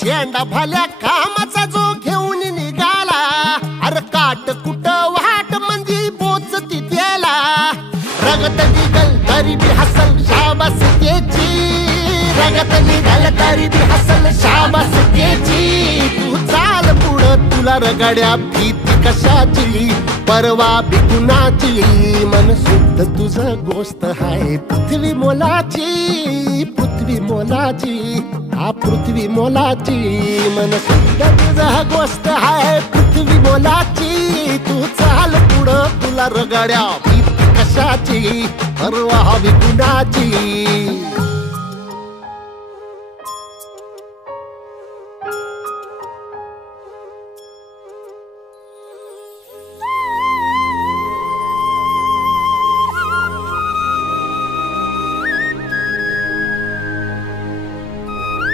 झेंडा भल्या कामाचा जो घेऊन निघाला, अरे काट कुट वाट मंदी पोचती त्याला, रगत निघल तरी बी हसल शाबास त्याची, रगत निघल तरी बी हसल शाबास त्याची. तू चाल पुढं तुला रगड्या भीती कशाची, परवा बी कुणाची, मन शुद्ध तुझं गोष्ट हाय पृथ्वी मोलाची, पृथ्वी मोलाची, हा पृथ्वी मोलाची, मन शुद्ध तुझं गोष्ट हाय पृथ्वी मोलाची. तू चाल पुढं तुला रगड्या भीती कशाची, परवा बी कुणाची.